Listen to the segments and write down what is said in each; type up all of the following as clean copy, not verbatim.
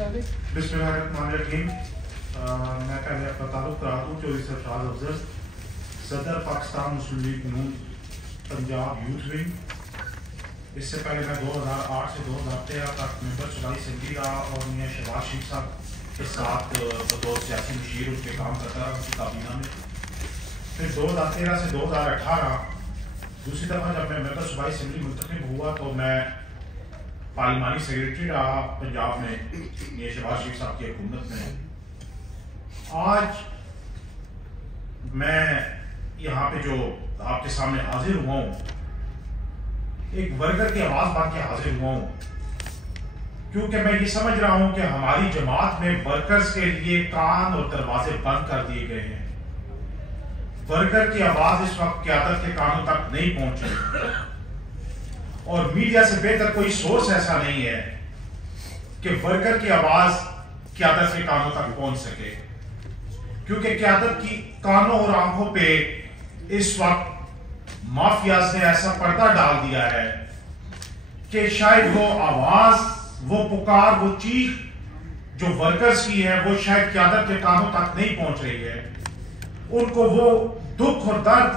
बिस्मिल्लाहिर्रहमानिर्रहीम। मैं पहले आपका ताल्लुक़ करा दूँ चौधरी सरफराज अफजल, सदर पाकिस्तान मुस्लिम लीग नून पंजाब यूथ विंग। इससे पहले मैं 2008 से 2013 तक मेंबर सूबाई असेंबली रहा और मियां शहबाज शरीफ साहब के साथ बतौर सियासी मुशीर उनके काम करता रहा उनकी काबीना में। फिर 2013 से 2018 दूसरी दफ़ा जब मैं मेंबर सूबाई असेंबली मुंतखब हुआ तो मैं पार्लिमानी सेक्रेटरी रहा पंजाब में मियां शहबाज शरीफ साहब की हुकूमत में। आज मैं यहाँ पे जो आपके सामने हाजिर हुआ हूँ, एक वर्कर की आवाज बन के हाजिर हुआ हूँ, क्योंकि मैं ये समझ रहा हूँ कि हमारी जमात में वर्कर्स के लिए कान और दरवाजे बंद कर दिए गए हैं। वर्कर की आवाज इस वक्त क़यादत के कानों तक नहीं पहुंची और मीडिया से बेहतर कोई सोर्स ऐसा नहीं है कि वर्कर की आवाज क़यादत के कानों तक पहुंच सके, क्योंकि क़यादत की कानों और आंखों पे इस वक्त माफियाज ने ऐसा पर्दा डाल दिया है कि शायद वो आवाज, वो पुकार, वो चीख जो वर्कर्स की है वो शायद क़यादत के कानों तक नहीं पहुंच रही है। उनको वो दुख और दर्द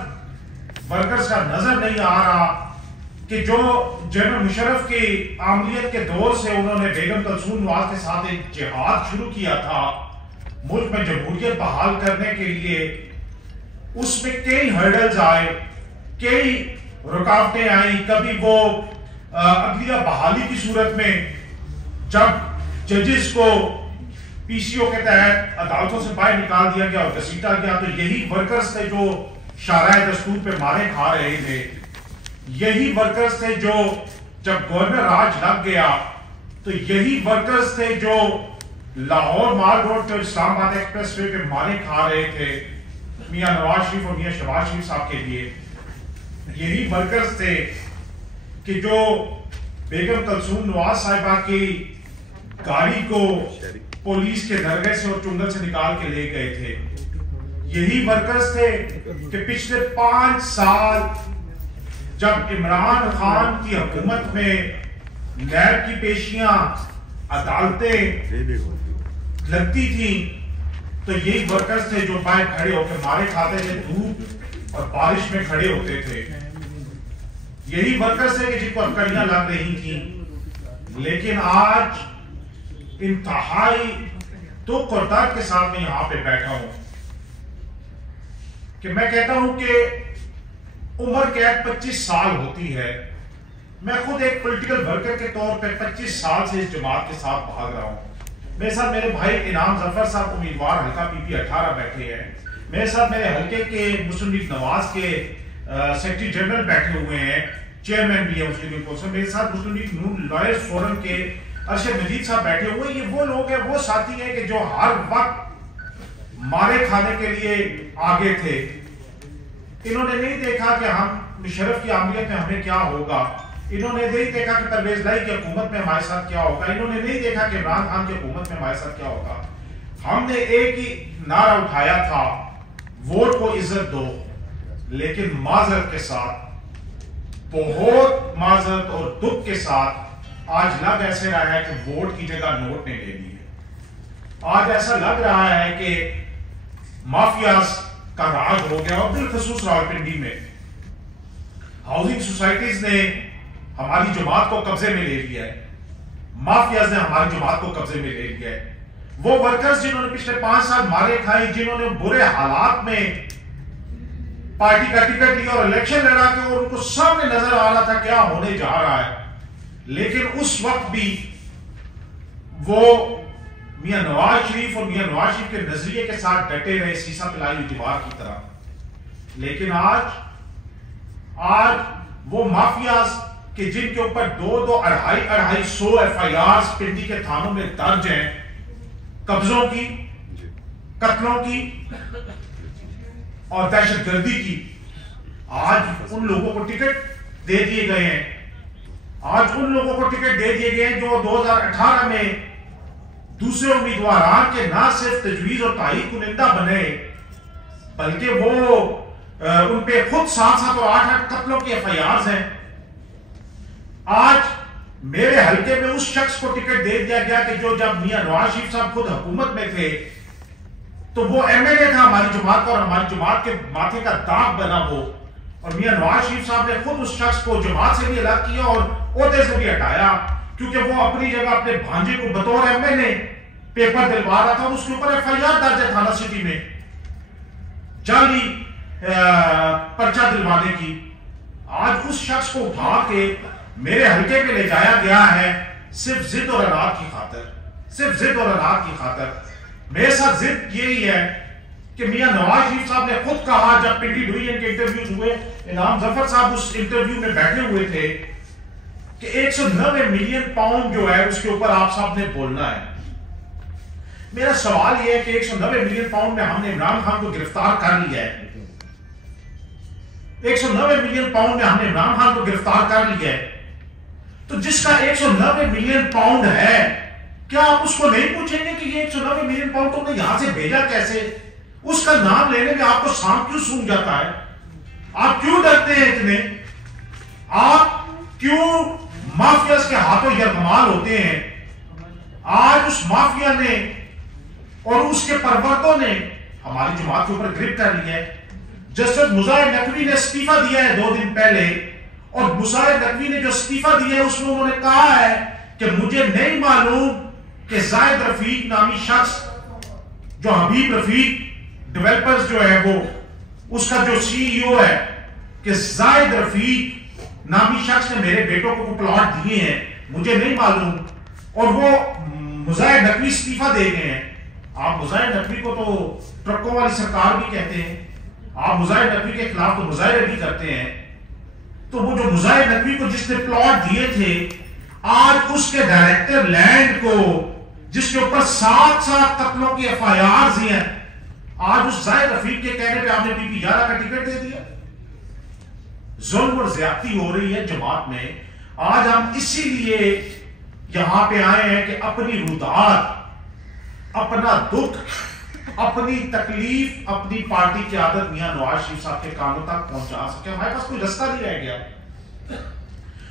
वर्कर्स का नजर नहीं आ रहा कि जो जनरल मुशर्रफ की आमलियत के दौर से उन्होंने बेगम कलसूम नवाज के साथ एक जिहाद शुरू किया था मुल्क में जमहूरियत बहाल करने के लिए, उसमें कई हर्डल्स आए, कई रुकावटें आई। कभी वो अदलिया बहाली की सूरत में जब जजेस को पीसीओ के तहत अदालतों से बाहर निकाल दिया गया और घसीटा गया, तो यही वर्कर्स थे जो शाराए दस्तूर पे मारे खा रहे थे। यही वर्कर्स थे जो जब गवर्नर राज लग गया तो यही वर्कर्स थे जो लाहौर माल रोड पे इस्लामाबाद एक्सप्रेस वे पे मारे खा रहे थे मियां नवाज शरीफ और मियां शहबाज शरीफ साहब के लिए। यही वर्कर्स थे कि जो बेगम कलसूम नवाज साहिबा की गाड़ी को पुलिस के दरगाह से और चुंगल से निकाल के ले गए थे। यही वर्कर्स थे कि पिछले 5 साल जब इमरान खान की हुकूमत में नैब की पेशियां, अदालतें लगती थी, तो यही वर्कर्स थे जो बाहर खड़े होकर मारे खाते थे, धूप और बारिश में खड़े होते थे। यही वर्कर्स थे कि जिनको अटकड़ियां लग रही थी। लेकिन आज इंतहाई दुख और दर्द के साथ मैं यहां पे बैठा हूं कि मैं कहता हूं कि उम्र कैद 25 साल होती है। मैं खुद एक पॉलिटिकल वर्कर के तौर पे 25 साल से इस जमात के साथ भाग रहा हूं। मेरे साथ मेरे भाई इनाम जफर साहब उम्मीदवार हल्का पीपी 18 बैठे हैं। मेरे साथ मेरे हल्के के मुस्लिम लीग नवाज के सेक्रेटरी जनरल बैठे हुए हैं, चेयरमैन भी है मुस्लिम लीग कौंसिल। मेरे साथ मुस्लिम लीग नून लॉयर्स फोरम के अरशद मजीद साहब बैठे हुए। ये वो लोग हैं, वो साथी हैं कि जो हर वक्त मारे खाने के लिए आगे थे। इन्होंने नहीं देखा कि हम मुशर्रफ की आमलियत में हमें क्या होगा, इन्होंने नहीं देखा कि परवेज लाई की हुकूमत में हमारे साथ क्या होगा, इन्होंने नहीं देखा कि इमरान खान की हुकूमत में हमारे साथ क्या होगा। हमने एक ही नारा उठाया था, वोट को इज्जत दो, लेकिन माजरत के साथ, बहुत माजरत और दुख के साथ आज लग ऐसे रहा है कि वोट की जगह नोट ने ले ली है। आज ऐसा लग रहा है कि माफियाज का राज हो गया। और बिलखसूस रावलपिंडी में हाउसिंग सोसाइटीज ने हमारी जमात को कब्जे में ले लिया है, माफियाज ने हमारी जमात को कब्जे में ले लिया है। वो वर्कर्स जिन्होंने पिछले 5 साल मारे खाए, जिन्होंने बुरे हालात में पार्टी का टिकट लिया और इलेक्शन लड़ा के और उनको सामने नजर आ रहा था क्या होने जा रहा है, लेकिन उस वक्त भी वो मियां नवाज शरीफ और मियां नवाज शरीफ के नजरिए के साथ डटे रहे, सीसा पिलाई हुई दीवार की तरह। लेकिन आज वो माफियाज कि जिनके ऊपर 2-2-250 FIRs पिंडी के थानों में दर्ज हैं, कब्जों की, कत्लों की और दहशतगर्दी की, आज उन लोगों को टिकट दे दिए गए हैं। आज उन लोगों को टिकट दे दिए गए हैं जो 2018 में दूसरे उम्मीदवार के ना सिर्फ तजवीज और तायीद कुनिंदा बने, बल्कि वो उन पे खुद 7-7 और 8-8 कत्लों के FIRs हैं। आज मेरे हल्के में उस शख्स को टिकट दे दिया गया कि जो जब मियां नवाज शरीफ साहब खुद हुकूमत में थे तो वो एमएलए था हमारी जमात का, और हमारी जमात के माथे का दाग बना वो। और मियां नवाज शरीफ साहब ने खुद उस शख्स को जमात से भी अलग किया और ओहदे से भी हटाया, क्योंकि वो अपनी जगह अपने भांजे को बतौर एमएलए पेपर दिलवा रहा था और उसके ऊपर एफआईआर दर्ज है थाना सिटी में जाली पर्चा दिलवाने की। आज उस शख्स को उठा के मेरे हल्के पे ले जाया गया है सिर्फ जिद और अनाद की खातिर, सिर्फ जिद और अनाद की खातिर। मेरे साथ जिद यही है कि मियां नवाज शरीफ साहब ने खुद कहा जब पिंडी डिवीजन के इंटरव्यूज हुए, इनाम जफर साहब उस इंटरव्यू में बैठे हुए थे कि 190 मिलियन पाउंड जो है उसके ऊपर आप साहब ने बोलना है। मेरा सवाल यह है कि 190 मिलियन पाउंड में हमने इमरान खान को गिरफ्तार कर लिया है, 190 मिलियन पाउंड में हमने इमरान खान को गिरफ्तार कर लिया है, तो जिसका 190 मिलियन पाउंड है क्या आप उसको नहीं पूछेंगे कि ये 190 मिलियन पाउंड तुमने यहां से भेजा कैसे? उसका नाम लेने में आपको सांप क्यों सूंघ जाता है? आप क्यों डरते हैं इतने? आप क्यों माफियाज के हाथों यरगमाल होते हैं? आज उस माफिया ने और उसके परवरतों ने हमारी जमात के ऊपर ग्रिप कर लिया है। जस्टिस मुजाहिर नकवी ने इस्तीफा दिया है 2 दिन पहले, और मुजाहिर नकवी ने जो इस्तीफा दिया है उसमें उन्होंने कहा है कि मुझे नहीं मालूम कि जायद रफीक नामी शख्स जो हबीब रफीक डेवलपर्स जो है वो उसका जो सीईओ है कि जायद रफीक नामी शख्स ने मेरे बेटों को प्लॉट दिए हैं, मुझे नहीं मालूम। और वो मुजाहिर नकवी इस्तीफा दे गए हैं। आप मुजाहिर नकवी को तो ट्रकों वाली सरकार भी कहते हैं, आप मुजाहिर नकवी के खिलाफ तो मुजाहिरे भी करते हैं। तो वो जो मुजाहिर नकवी को जिसने प्लॉट दिए थे, आज उसके डायरेक्टर लैंड को जिसके ऊपर 7 कत्लों की एफआईआर हैं, आज उस जायद रफीक के कहने पे आपने पीपी 11 का टिकट दे दिया। जुल्म और ज्यादती हो रही है जमात में। आज हम इसीलिए यहां पे आए हैं कि अपनी रुदात, अपना दुख, अपनी तकलीफ अपनी पार्टी की आदत मियां नवाज शरीफ साहब के कानों तक पहुंचा सके। हमारे पास कोई रास्ता नहीं रह गया,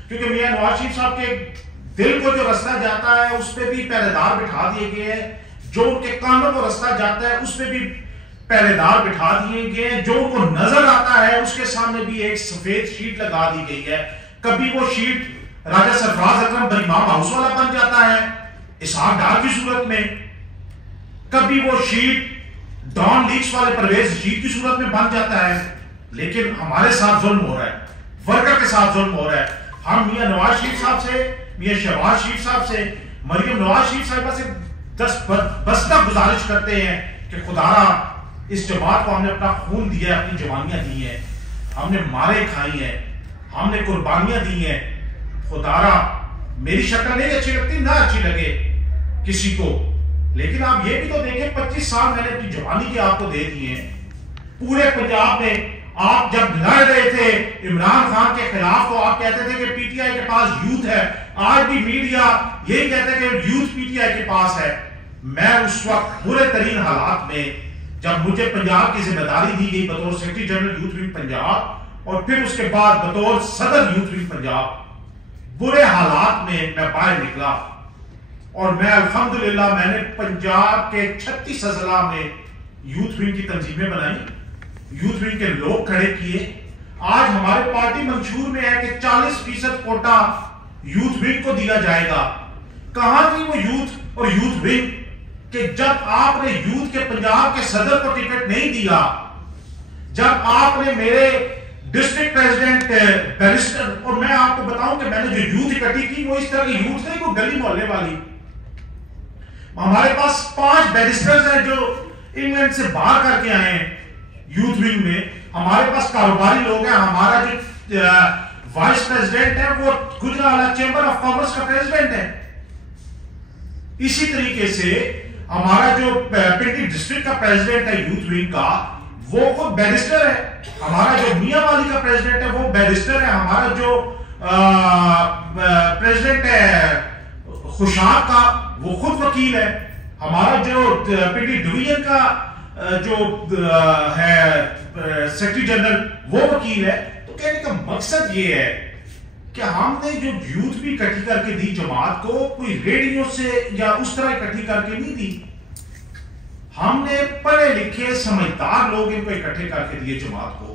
क्योंकि मियां नवाज शरीफ साहब के दिल को जो रास्ता जाता है उस पर भी पहरेदार बिठा दिए गए हैं, जो उनके कानों को रास्ता जाता है उस पर भी पहरेदार बिठा दिए गए हैं, जो उनको नजर आता है उसके सामने भी एक सफेद शीट लगा दी गई है। कभी वो शीट राजा सरफराज अकरम बरीमाम हाउस वाला बन जाता है इसहाक डार की सूरत में, कभी वो शीट डॉन लीक्स वाले परवेज शीट की सूरत में बन जाता है। लेकिन हमारे साथ जुल्म हो रहा है, वर्कर के साथ जुल्म हो रहा है। हम मियां नवाज शरीफ साहब से, मियां शहबाज शरीफ साहब से, मरियम नवाज शरीफ साहिबा से बस्ता गुजारिश करते हैं कि खुदारा इस जमात को हमने अपना खून दिया है, अपनी जवानियां दी हैं, हमने मारे खाई हैं, हमने कुर्बानियां दी हैं। खुदारा मेरी शक्ल नहीं अच्छी लगती, ना अच्छी लगे किसी को, लेकिन आप ये भी तो देखें 25 साल मैंने अपनी जवानी के आपको दे दिए हैं। पूरे पंजाब में आप जब लड़ रहे थे इमरान खान के खिलाफ तो आप कहते थे कि पीटीआई के पास यूथ है। आज भी मीडिया यही कहते हैं कि यूथ पीटीआई के पास है। मैं उस वक्त बुरे तरीन हालात में जब मुझे पंजाब की जिम्मेदारी दी गई बतौर secretary general youth wing Punjab और फिर उसके बाद बतौर सदर यूथ विंग पंजाब, बुरे हालात में मैं बाहर निकला और मैं अल्हम्दुलिल्लाह मैंने पंजाब के 36 अजला में यूथ विंग की तंजीमें बनाई, यूथ विंग के लोग खड़े किए। आज हमारे पार्टी मंशूर में है कि 40% कोटा यूथ विंग को दिया जाएगा। कहां थी वो यूथ और यूथ विंग कि जब आपने यूथ के पंजाब के सदर को टिकट नहीं दिया, जब आपने मेरे डिस्ट्रिक्ट प्रेसिडेंट बैरिस्टर, और मैं आपको बताऊं कि मैंने जो यूथ इकट्ठी की वो इस तरह की यूथ नहीं, कोई गली मोहल्ले वाली। हमारे पास 5 बैरिस्टर्स हैं जो इंग्लैंड से बाहर करके आए हैं यूथ विंग में। हमारे पास कारोबारी लोग हैं। हमारा जो वाइस प्रेसिडेंट है वो गुजरात चैंबर ऑफ कॉमर्स का प्रेसिडेंट है। इसी तरीके से हमारा जो पिंडी डिस्ट्रिक्ट का प्रेसिडेंट है यूथ विंग का, वो खुद बैरिस्टर है। हमारा जो मियांवाली का प्रेसिडेंट है वो बैरिस्टर है। हमारा जो प्रेसिडेंट है खुशाब का वो खुद वकील है। हमारा जो पिंडी डिवीजन का जो है सेक्रेटरी जनरल वो वकील है। तो कहने का मकसद ये है कि हमने जो यूथ भी इकट्ठी करके दी जमात को, कोई रेडियो से या उस तरह इकट्ठी करके नहीं दी। हमने पढ़े लिखे समझदार लोग इनको इकट्ठे करके दिए जमात को,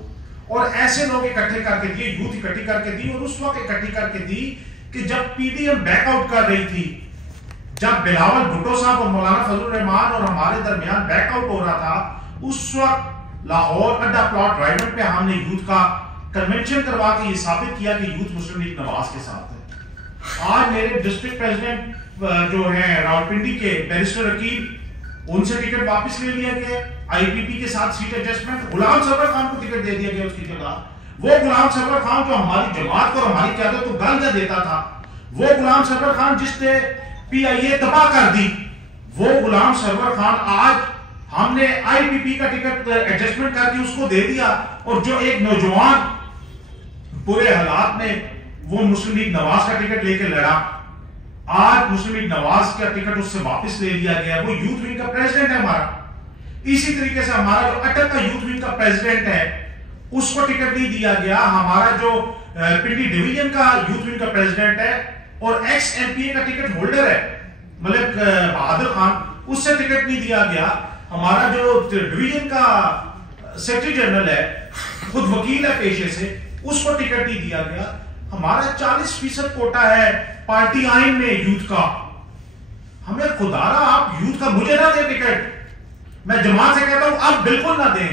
और ऐसे लोग इकट्ठे करके दिए, यूथ इकट्ठी करके दी, और उस वक्त इकट्ठी करके दी कि जब पीडीएम बैकआउट कर रही थी, जब बिलावल भुट्टो साहब और मौलाना फजलुर रहमान और हमारे दरमियान बैकआउट हो रहा था, उस वक्त लाहौर अड्डा प्लॉट राइवल पे हमने यूथ का कन्वेंशन करवा के ये साबित किया कि यूथ मुस्लिम लीग नवाज के साथ है। आज मेरे डिस्ट्रिक्ट प्रेसिडेंट जो है रावलपिंडी के बैरिस्टर रकीब, उनसे टिकट वापस ले लिया गया। आईपीपी के साथ सीट एडजस्टमेंट, गुलाम सरवर खान को टिकट दे दिया गया उसकी जगह। वो गुलाम सरवर खान जो हमारी जमात को और हमारी क़यादत को गालियां देता था, वो गुलाम सरवर खान जिसने पीआईए तबाह कर दी, वो गुलाम सरवर खान आज हमने आईपीपी का टिकट एडजस्टमेंट करके उसको दे दिया। और जो एक नौजवान पूरे हालात में वो मुस्लिम लीग नवाज का टिकट लेके लड़ा, आज मुस्लिम लीग नवाज का टिकट उससे वापस ले लिया गया। वो यूथ विंग का प्रेसिडेंट है हमारा। इसी तरीके से हमारा जो अटक का यूथ विंग का प्रेसिडेंट है, उसको टिकट नहीं दिया गया। हमारा जो पिंडी डिवीजन का यूथ विंग का प्रेसिडेंट है और एक्स एमपीए का टिकट होल्डर है मलिक बहादुर खान, उससे टिकट नहीं दिया गया। हमारा जो डिवीजन का सेक्रेटरी जनरल है, खुद वकील है पेशे से, उसको टिकट नहीं दिया गया। हमारा 40% कोटा है पार्टी आइन में यूथ का। हमें खुदारा आप यूथ का मुझे ना दें टिकट, मैं जमात से कहता हूं आप बिल्कुल ना दें,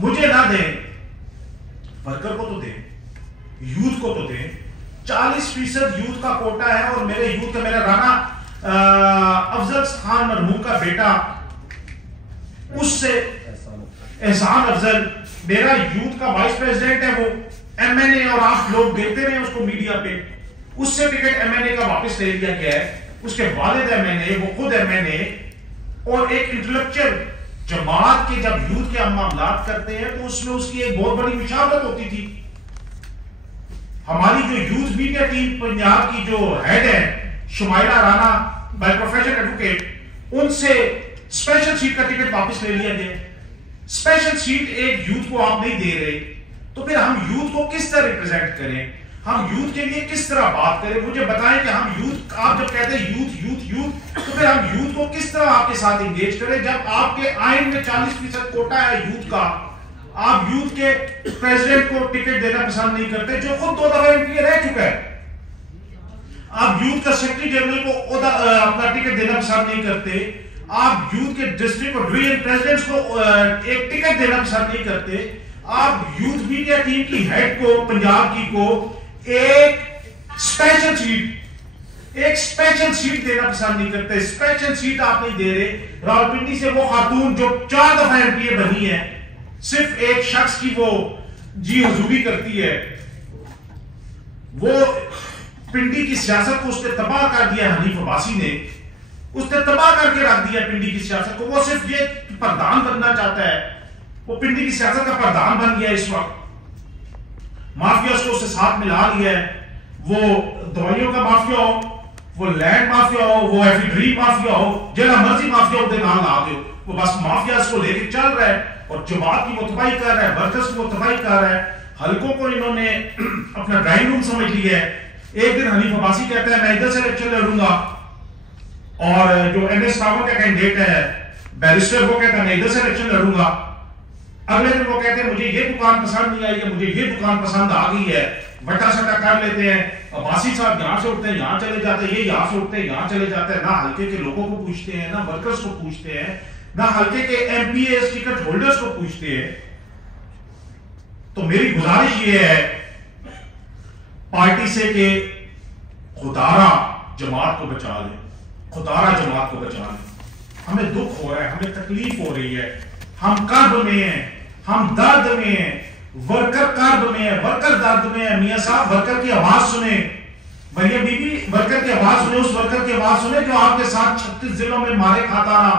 मुझे ना दें, वर्कर को तो दें, यूथ को तो दें। 40% यूथ का कोटा है और मेरे यूथ का, मेरा राना अफजल खान मरहूम का बेटा, उससे एहसान अफजल मेरा यूथ का वाइस प्रेसिडेंट है, वो एमएनए, और आप लोग देखते रहे उसको मीडिया पे, उससे टिकट एमएनए का वापस ले लिया गया है। उसके वालिद एमएनए, वो खुद एमएनए, और एक इंटेलेक्चुअल जमात के जब यूथ के हम मामलात करते हैं तो उसमें उसकी एक बहुत बड़ी मुशावरत होती थी। हमारी जो यूथ मीडिया टीम पंजाब की जो हेड है Shumaila Rana, by profession advocate, उनसे स्पेशल सीट का टिकट वापस ले लिया गया। स्पेशल सीट एक यूथ को आप नहीं दे रहे, तो फिर हम यूथ को किस तरह रिप्रेजेंट करें, हम यूथ के लिए किस तरह बात करें? मुझे बताएं कि हम यूथ, आप जब कहते हैं यूथ यूथ यूथ, तो फिर हम यूथ को किस तरह आपके साथ इंगेज करें जब आपके आइन में 40% कोटा है यूथ का। आप यूथ के प्रेसिडेंट को टिकट देना पसंद नहीं करते जो खुद 2 दफा एमपी रह चुका है। आप यूथ का सेक्रेटरी जनरल को अपना टिकट देना पसंद नहीं करते। आप यूथ के डिस्ट्रिक्ट और डिवीजन प्रेसिडेंट्स को एक टिकट देना पसंद नहीं करते। आप यूथ मीडिया टीम की हेड को, पंजाब की को, एक स्पेशल सीट देना पसंद नहीं करते। स्पेशल सीट आप नहीं दे रहे। रावलपिंडी से वो खातून जो 4 दफा एमपीए बनी है, सिर्फ एक शख्स की वो जी हुजूरी करती है, वो पिंडी की सियासत को उसने तबाह कर दिया। हनीफ अब्बासी ने उसने तबाह करके रख दिया पिंडी की सियासत को। वो सिर्फ ये प्रधान बनना चाहता है, वो पिंडी की सियासत का प्रधान बन गया। इस वक्त माफिया को उससे साथ मिला लिया है। वो दवाइयों का माफिया हो, वो लैंड माफिया हो, वो एफिड्री माफिया हो, जरा मर्जी माफिया होते नाम ला दो, वो बस माफिया को लेके चल रहा है और जमात की वो तबाही कर रहा है, वर्कर्स की वो तबाही कर रहा है। हल्कों को इन्होंने अपना ड्राइंग रूम समझ लिया है। एक दिन हनीफ अब्बासी कहता है मैं इधर से इलेक्शन लड़ूंगा, और जो एनएस रावत का कैंडिडेट है बैरिस्टर, वो कहता है मैं इधर से इलेक्शन लड़ूंगा। अगले दिन वो कहते हैं मुझे ये दुकान पसंद नहीं आई है, मुझे ये दुकान पसंद आ गई है, बट्टा सट्टा कर लेते हैं। अब्बासी साहब यहां से उठते हैं यहां चले जाते हैं, ये यहां से उठते हैं यहां चले जाते हैं। ना हल्के के लोगों को पूछते हैं, ना वर्कर्स को पूछते हैं, ना हल्के के एमपीए टिकट होल्डर्स को पूछते हैं। तो मेरी गुजारिश ये है पार्टी से कि खुदारा जमात को बचा ले, खुदारा जमात को बचा ले। हमें दुख हो रहा है, हमें तकलीफ हो रही है, हम कर्ब में हैं, हम दर्द में हैं, वर्कर कर्ब में है, वर्कर दर्द में है। मियां साहब वर्कर की आवाज सुने, मरियम बीबी वर्कर की आवाज सुने, उस वर्कर की आवाज सुने जो आपके साथ 36 जिलों में मारे खाता रहा,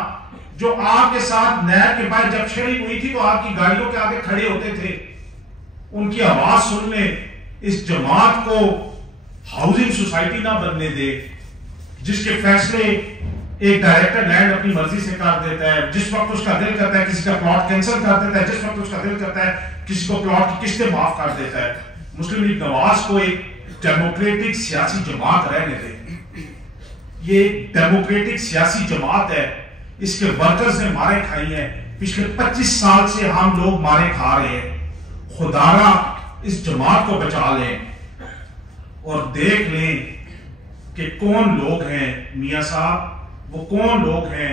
जो आपके साथ नहर के पास जब शेयरिंग हुई थी तो आपकी गाड़ियों के आगे खड़े होते थे। उनकी आवाज सुन ले। इस जमात को हाउसिंग सोसाइटी ना बनने दे जिसके फैसले एक डायरेक्टर लैंड अपनी मर्जी से कर देता है, जिस वक्त उसका दिल करता है किसी का प्लॉट कैंसिल कर देता है, जिस वक्त उसका दिल करता है किसी को प्लॉट की किस्तें माफ कर देता है। मुस्लिम लीग नवाज को एक डेमोक्रेटिक सियासी जमात रहने दे। ये डेमोक्रेटिक सियासी जमात है, इसके वर्कर्स ने मारे खाई हैं, पिछले 25 साल से हम लोग मारे खा रहे हैं। खुदारा इस जमात को बचा लें और देख लें कि कौन लोग हैं मियां साहब, वो कौन लोग हैं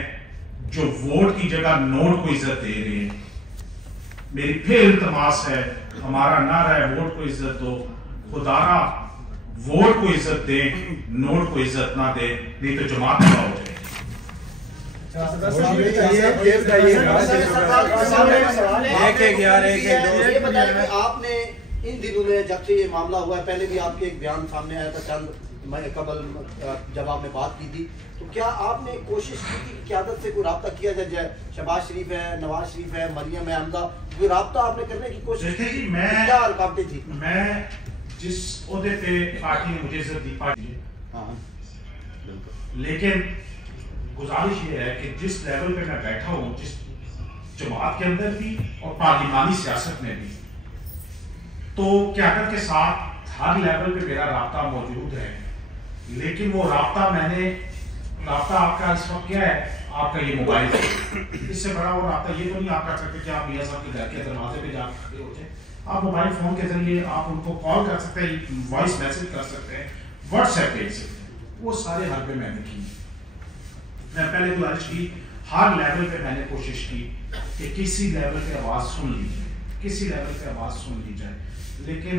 जो वोट की जगह नोट को इज्जत दे रहे हैं। मेरी फिर इल्तमास है, हमारा नारा है वोट को इज्जत दो। खुदारा वोट को इज्जत दे, नोट को इज्जत ना दे, नहीं तो जमात खड़ा हो जाए। आपने इन दिनों में जब से ये मामला हुआ है, पहले भी आपके एक बयान सामने आया था चंद कबल जब आपने बात की थी, तो क्या आपने कोशिश की कि क़यादत से कोई राब्ता किया जाए? शहबाज शरीफ है, नवाज शरीफ है, मरियम है, हमदा, कोई राब्ता आपने करने की कोशिश की? क्या रुकावटें थी? मैं जिस ओहदे पे पार्टी ने मुझे इज्जत दी, पार्टी, लेकिन गुजारिश ये है कि जिस लेवल पे मैं बैठा हूँ, जिस जमात के अंदर भी और पार्लिमानी सियासत में भी, तो क़यादत के साथ हर लेवल पे मेरा राब्ता मौजूद है। लेकिन वो राब्ता आपका इस वक्त क्या है? आपका ये मोबाइल है। इससे बड़ा वो राब्ता ये तो नहीं आप कर सकते कि आप मियां साहब के घर के दरवाजे पे जा खड़े हो जाए। आप मोबाइल फोन के जरिए आप उनको कॉल कर सकते हैं, वॉइस मैसेज कर सकते हैं, व्हाट्सएप भेज सकते हैं। वो सारे हर पे मैंने की। मैं पहले गुजारिश की, हर लेवल पे मैंने कोशिश की कि किसी लेवल पे आवाज़ सुन ली जाए, किसी लेवल पे आवाज़ सुन ली जाए। लेकिन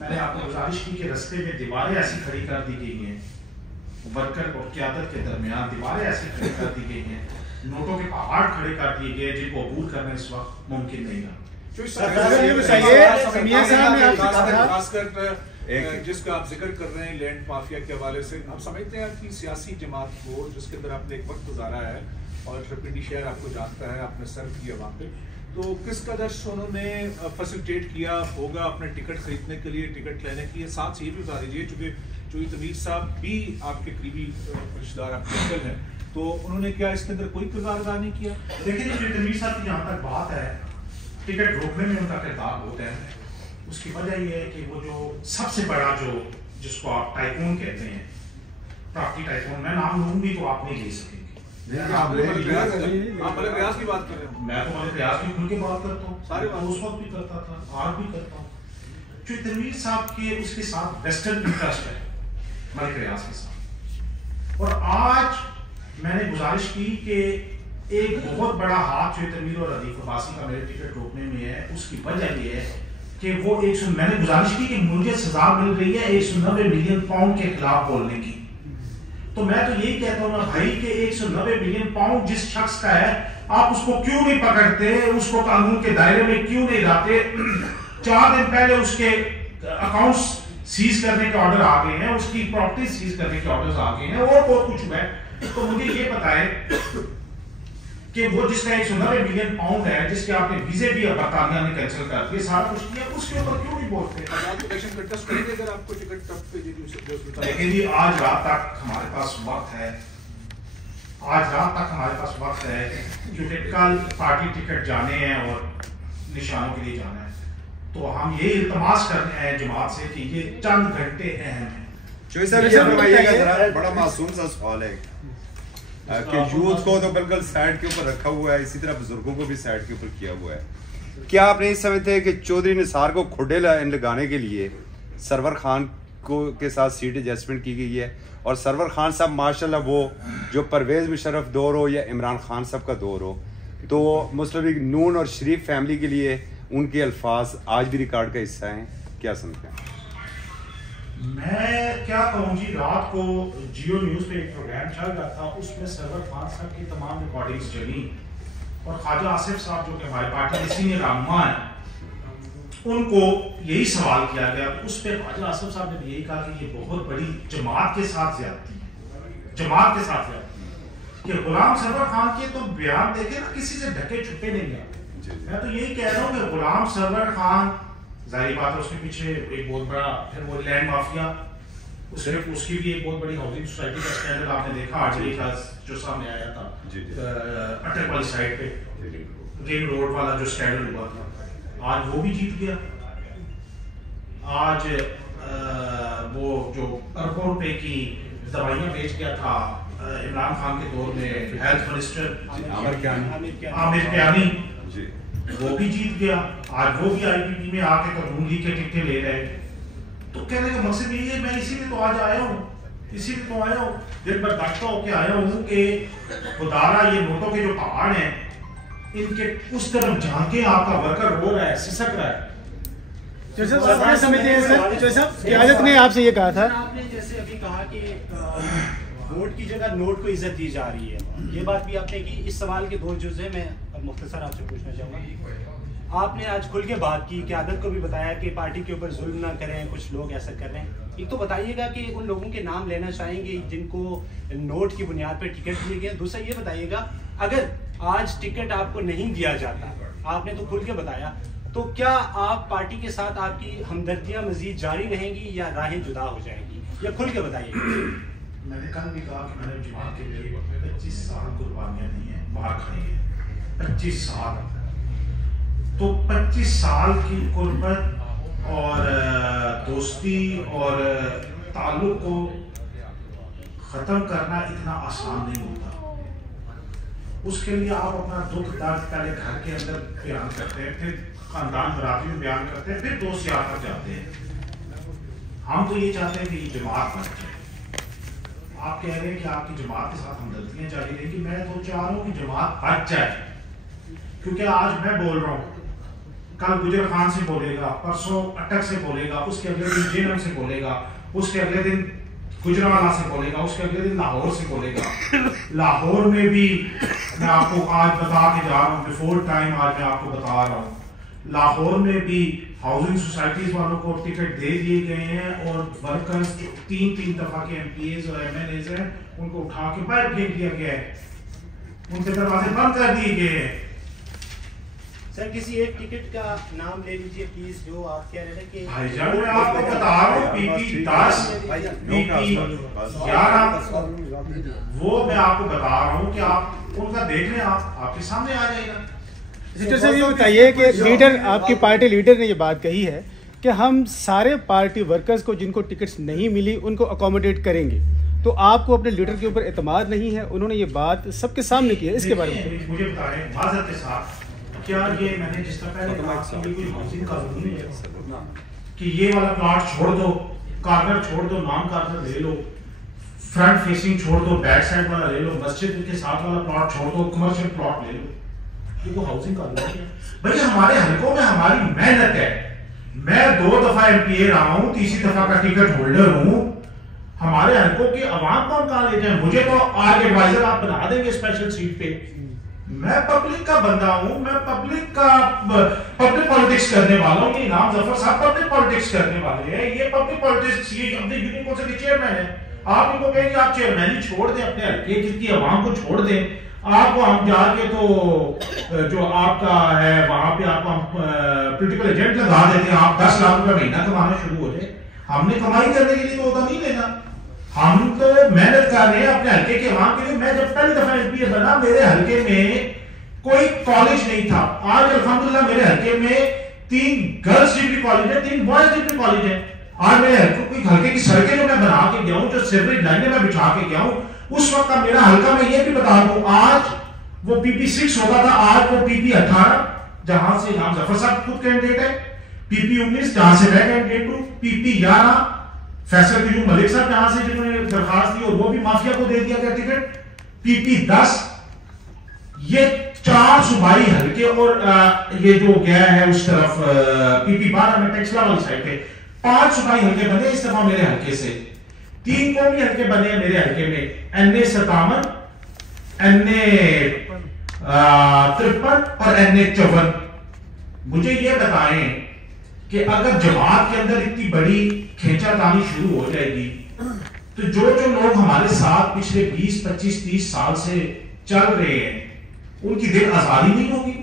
मैंने आपको गुजारिश की कि रास्ते में दीवारें ऐसी खड़ी कर दी गई हैं, वर्कर और क़यादत के दरमियान दीवारें ऐसी खड़ी कर दी गई हैं, नोटों के पहाड़ खड़े कर दिए गए जिनको अबूर करना इस वक्त मुमकिन नहीं था। जिसका आप जिक्र कर रहे हैं लैंड माफिया के हवाले से, आप समझते हैं कि सियासी जमात को जिसके अंदर आपने एक वक्त गुजारा है और पिंडी शहर आपको जानता है, आपने सर्व किया वहाँ पे, तो किस कदर उन्होंने फैसिलिटेट किया होगा अपने टिकट खरीदने के लिए, टिकट लेने के लिए? साथ से ये भी बता दीजिए, चूँकि चोई तमीर साहब भी आपके करीबी रिश्तेदार आपके अंकल हैं, तो उन्होंने क्या इसके अंदर कोई किरदार अदा नहीं किया? देखिए चोई तमीर साहब की जहाँ तक बात है, टिकट रोकने में उनका किरदार बहुत है। उसकी वजह यह है कि वो जो सबसे बड़ा जिसको आप टाइकून कहते हैं, प्रॉपर्टी टाइकून, मैं नाम लूंगी तो आप नहीं ले सकेंगे। आप मलिक रियाज की बात कर रहे हैं? मैं तो मलिक रियाज की खुल के बात करता हूँ, सारे उस वक्त भी करता था, आज भी करता हूँ। चोई तमीर साहब के उसके साथ वेस्टर्न इंटरेस्ट है मलिक रियाज के साथ, और आज मैंने गुजारिश की कि एक बहुत बड़ा हाथ चोई तमीर और अदीफ अब्बासी का मेरे टिकट रोकने में है। उसकी वजह यह है कि वो मैंने गुजारिश की कि मुझे सजा मिल रही है 190 मिलियन पाउंड के खिलाफ बोलने की। तो मैं तो यही कहता हूँ ना भाई कि 190 मिलियन पाउंड जिस शख्स का है, आप उसको क्यों नहीं पकड़ते, उसको कानून के दायरे में क्यों नहीं लाते? 4 दिन पहले उसके अकाउंट्स सीज करने के ऑर्डर आ गए हैं, उसकी प्रॉपर्टी सीज करने के ऑर्डर्स आ गए हैं, और बहुत कुछ हुआ है। तो मुझे ये बताए कि वो जिसका 190 मिलियन पाउंड है, जिसके आपने वीजे भी बरतानिया ने कैंसिल कर दिए, सारा कुछ किया, उसके ऊपर क्यों नहीं बोलते? लेकिन जी आज रात तक हमारे पास वक्त है, आज रात तक हमारे पास वक्त है, क्योंकि कल पार्टी टिकट जाने हैं और निशानों के लिए जाना है। तो हम ये इल्तमास करते हैं जमात से कि ये चंद घंटे अहम हैं। चोई साहब ये फरमाइएगा जरा, बड़ा मासूम सा सवाल है कि यूथ को तो बिल्कुल साइड के ऊपर रखा हुआ है, इसी तरह बुजुर्गों को भी साइड के ऊपर किया हुआ है। क्या आप नहीं समझते कि चौधरी निसार को खुडे लगाने के लिए सरवर खान को के साथ सीट एडजस्टमेंट की गई है, और सरवर खान साहब माशाल्लाह वो जो परवेज़ मुशर्रफ दौर हो या इमरान खान साहब का दौर हो, तो मुस्लिम लीग नून और शरीफ फैमिली के लिए उनके अल्फाज आज भी रिकॉर्ड का हिस्सा हैं? क्या समझते हैं? मैं क्या कहूँ जी, रात को जियो न्यूज़ पे एक प्रोग्राम चल रहा था, उसमें सरवर खान साहब की तमाम रिकॉर्डिंग्स चली, और ख्वाजा आसिफ साहब जो कि हमारे पार्टी के सीनियर रहनुमा हैं, उनको यही सवाल किया गया। उस पर ख्वाजा आसिफ साहब ने यही कहा कि ये बहुत बड़ी जमात के साथ ज्यादती है, जमात के साथ ज्यादती है, कि गुलाम सरवर खान के तो बयान देखे ना, किसी से ढके छुपे नहीं आते। मैं तो यही कह रहा हूँ कि गुलाम सरवर खान, जाहिर बात है उसके पीछे एक बहुत बड़ा, फिर वो लैंड माफिया, उसकी भी एक बहुत बड़ी हाउसिंग सोसाइटी का स्कैंडल आपने देखा, आर्चरी का जो सामने आया था अटक वाली साइड पे, रिंग रोड वाला जो स्कैंडल हुआ था, आज वो भी जीत गया। आज वो जो अरबों रुपए की दवाइयाँ बेच गया था इमरान खान के दौर में हेल्थ मिनिस्टर आमिर कियानी, वो भी जीत गया। आज वो भी IPP में आके कानून लीग के टिकटें ले रहे हैं। तो कहने का मकसद यही है, मैं इसीलिए तो आज आया हूँ, इसीलिए तो आया हूँ, दिन भर दाखता होके आया हूँ कि खुदारा ये नोटों के जो पहाड़ हैं इनके उस तरफ झांके आपका वर्कर रो रहा है, सिसक रहा है। क़यादत ने आपसे ये कहा था, आपने जैसे अभी कहा कि वोट की जगह नोट को इज्जत दी जा रही है, ये बात भी आपने की। इस सवाल के दो जुज़ है, मैं मुख्तसर आपसे पूछना चाहूँगा। आपने आज खुल के बात की, क़यादत को भी बताया कि पार्टी के ऊपर जुल्म ना करें, कुछ लोग ऐसा कर रहे हैं। एक तो बताइएगा कि उन लोगों के नाम लेना चाहेंगे जिनको नोट की बुनियाद पर टिकट दिए गए। दूसरा ये बताइएगा, अगर आज टिकट आपको नहीं दिया जाता, आपने तो खुल के बताया, तो क्या आप पार्टी के साथ आपकी हमदर्दियां मजीद जारी रहेंगी या राहें जुदा हो जाएंगी, या खुल के बताइए। मैंने कल भी कहा कि मैंने जमात के लिए 25 साल कुर्बानियां दी हैं, मार खाई है 25 साल। तो 25 साल की कुर्बत और दोस्ती और ताल्लुक को ख़त्म करना इतना आसान नहीं होता। उसके लिए आप अपना दुख दर्द पहले घर के अंदर बयान करते हैं, फिर खानदान बराती में बयान करते हैं, फिर दोस्त यार तक जाते हैं। हम तो ये चाहते हैं कि ये जमात बच जाए। आप कह रहे हैं कि आपकी जमात के साथ हमदर्दियां जारी रहेंगी, मैं तो चाह रहा हूँ कि जमात बच जाए। क्योंकि आज मैं बोल रहा हूँ, कल गुजर खान से बोलेगा, परसों अटक से बोलेगा, उसके अगले दिन जेनम से बोलेगा, उसके अगले दिन गुजरावाला से बोलेगा, उसके अगले दिन लाहौर से बोलेगा। लाहौर में भी मैं आपको आज बता के जा रहा हूँ, बिफोर टाइम आज मैं आपको बता रहा हूँ, लाहौर में भी हाउसिंग सोसाइटीज वालों को टिकट दे दिए गए हैं और वर्कर्स 3 दफा के MPAs और MLAs हैं, उनको उठा के बाहर फेंक दिया गया है, उनके दरवाजे बंद कर दिए गए हैं। सर किसी एक टिकट का नाम ले लीजिए प्लीज, जो आप कह रहे थे कि भाईजान मैं आपको बता रहा हूँ, PP 10 PP 11 वो मैं आपको बता रहा हूँ कि आप उनका देख लें, आपके सामने आ जाएगा। सर ये बताइए कि लीडर, आपकी पार्टी लीडर ने ये बात कही है कि हम सारे पार्टी वर्कर्स को जिनको टिकट्स नहीं मिली उनको अकोमोडेट करेंगे, तो आपको अपने लीडर के ऊपर एतमाद नहीं है? उन्होंने ये बात सबके सामने की है, इसके बारे में मुझे बताएं माज़रत के साथ, क्या ये मैंने जिस तरह पहले कहा कि ये कोई हाउसिंग कानून नहीं है कि ये वाला प्लॉट छोड़ दो, कॉर्नर छोड़ दो, नॉन कॉर्नर ले लो, फ्रंट फेसिंग छोड़ दो, बैक साइड वाला ले लो, मस्जिद के साथ वाला प्लॉट छोड़ दो, कमर्शियल प्लॉट ले लो, ये वो हाउसिंग कानून है? भाई हमारे हलकों में हमारी मेहनत है, मैं 2 दफा MPA रहा हूँ, 3री दफा का टिकट होल्डर हूँ। हमारे हलकों की आवाम कौन कहाँ ले जाए? मुझे तो आर्ग एडवाइजर आप बना देंगे स्पेशल सीट पे। मैं पब्लिक का बंदा हूँ, मैं पब्लिक पॉलिटिक्स करने वाला हूँ। ये इनाम जफर साहब पब्लिक पॉलिटिक्स करने वाले हैं, ये पब्लिक पॉलिटिक्स, ये अपने यूनियन काउंसिल के चेयरमैन है। आप इनको कहेंगे आप चेयरमैन छोड़ दें, अपने हल्के की आवाम को छोड़ दें, आपको हम जाके तो जो आपका है वहां पे आपको हम पॉलिटिकल एजेंट लगा देते हैं, आप 10 लाख रुपया महीना कमाना शुरू हो जाए। हमने कमाई करने के लिए तो होता नहीं लेना, हम तो मेहनत कर रहे हैं अपने हल्के के आवाम के लिए। मैं जब पहली दफा MPA बना, मेरे हल्के में कोई कॉलेज नहीं था। आज अल्हम्दुलिल्लाह मेरे हल्के में 3 गर्ल्स डिग्री कॉलेज है, 3 बॉयज डिग्री कॉलेज है। आज मेरे हल्के की सड़कें जो मैं बना के गया हूँ, जो सीवरेज लाइनें मैं बिछा के गया हूँ, उस वक्त का मेरा हल्का मैं ये भी बता दूं, आज वो PP 6 होता था, आज वो PP 18 जहां से इनाम जफर साहब खुद कैंडिडेट है, PP 19 जहां से मैं कैंडिडेट हूं, PP 11 फैसल यूं मलिक साहब जहां से जिन्होंने दरखास्त दी और वो भी माफिया को दे दिया गया टिकट, PP 10 ये 4 सूबाई हल्के और ये जो गया है उस तरफ PP 12 में टेक्सला वाली साइड पे 5 सूबाई हल्के बने इस दफा मेरे हल्के से। 3 कौमी हल्के बने हैं मेरे हल्के में, NA 57, NA 53 और NA 54। मुझे ये बताएं कि अगर जमात के अंदर इतनी बड़ी खींचातानी शुरू हो जाएगी तो जो लोग हमारे साथ पिछले 20, 25, 30 साल से चल रहे हैं उनकी दिल आजादी नहीं होगी,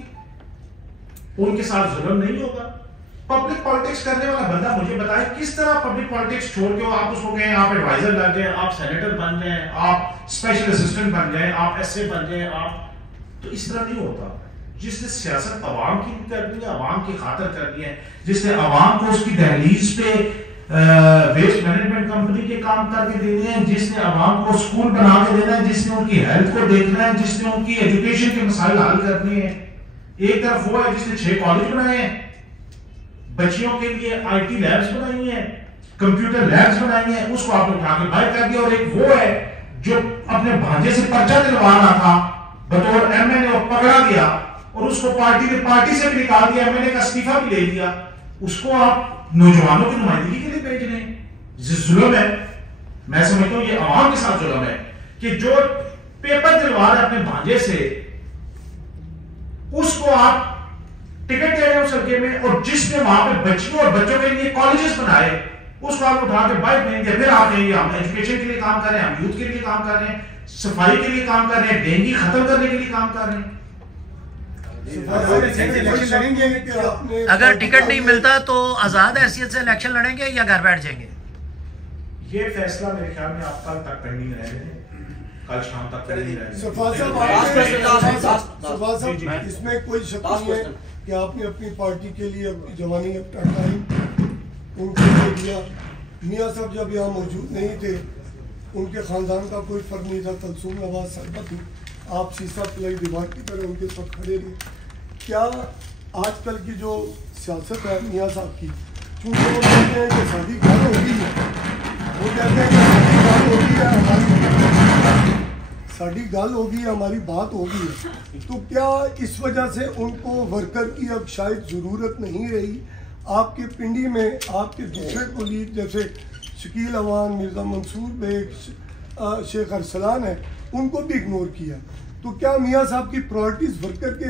उनके साथ जुल्म नहीं होगा। पब्लिक पॉलिटिक्स करने वाला बंदा मुझे बताए किस तरह पब्लिक पॉलिटिक्स छोड़ के आप उसको कहें आप एडवाइजर लग जाए, आप सेनेटर बन जाए, आप स्पेशल असिस्टेंट बन जाए, आप SA बन जाए, आप तो इस तरह नहीं होता। जिसने सियासत अवाम की करनी है, अवाम की खातर करनी है, जिसने अवाम को उसकी दहलीज पे वेस्ट मैनेजमेंट कंपनी के काम करके देने हैं, जिसने अवाम को स्कूल बना के देना है, जिसने उनकी हेल्थ को देखना है, जिसने उनकी एजुकेशन के मसाइल हल करने हैं। एक तरफ वो है जिसने 6 कॉलेज बनाए हैं, बच्चियों के लिए IT लैब्स बनाई हैं, कंप्यूटर लैब्स बनाई हैं, उसको आपने उठा के बाहर कर दिया। और एक वो है जो अपने भांजे से पर्चा दिलवा रहा था बतौर MNA और पकड़ा गया और उसको पार्टी से भी निकाल दिया, MNA का इस्तीफा भी ले लिया। उसको आप नौजवानों की नुमाइंदगी के लिए भेज रहे हैं, जुल्म है। मैं समझता हूं ये अवाम के साथ जुल्म है कि जो पेपर दिलवा रहे अपने भांजे से उसको आप टिकट दे रहे हो उस हल्के में, और जिसने वहां पे बच्चियों और बच्चों के लिए कॉलेजेस बनाए उसको आप उठा के बाइक नहीं दिया। फिर आप कहेंगे हम एजुकेशन के लिए काम कर रहे हैं, हम यूथ के लिए काम कर रहे हैं, सफाई के लिए काम कर रहे हैं, डेंगू खत्म करने के लिए काम कर रहे हैं। अगर टिकट नहीं मिलता तो आजाद हैसियत से इलेक्शन लड़ेंगे या घर बैठ जाएंगे? ये फैसला मेरे ख्याल में आप कल तक पेंडिंग रहेंगे, कल शाम तक पेंडिंग रहेंगे। इसमें कोई शक नहीं है कि आपने अपनी पार्टी के लिए अपनी जवानी उनके लिए दिया। मियाँ साहब जब यहाँ मौजूद नहीं थे, उनके ख़ानदान का कोई फ़र्क नहीं था, तलसूम नवाज सरबत आप शीशा पिलाई दीवार की तरह उनके साथ खड़े रहे। क्या आजकल की जो सियासत है मियाँ साहब की, चूँकि वो कहते हैं कि शादी घर होगी है, वो कहते हैं कि शादी घर होगी है, साड़ी गाल होगी, हमारी बात होगी है, तो क्या इस वजह से उनको वर्कर की अब शायद ज़रूरत नहीं रही? आपके पिंडी में आपके दूसरे कोलीग जैसे शकील अवान, मिर्ज़ा मंसूर बेग, शेख अरसलान है, उनको भी इग्नोर किया। तो क्या मियाँ साहब की प्रायोरिटीज़ वर्कर के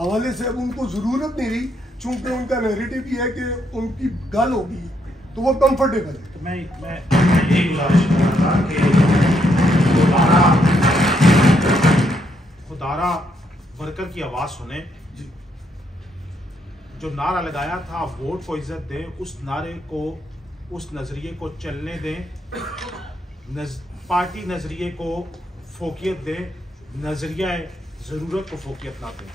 हवाले से अब उनको ज़रूरत नहीं रही, चूँकि उनका नैरेटिव ये है कि उनकी गाल होगी तो वो कंफर्टेबल है? तो मैं यही गुजारिश कर रहा था कि खुदारा वर्कर की आवाज़ सुने। जो नारा लगाया था वोट को इज्जत दें, उस नारे को, उस नजरिए को चलने दें। पार्टी नजरिए को फोकियत दें, नजरिया ज़रूरत को फोकियत ना दें।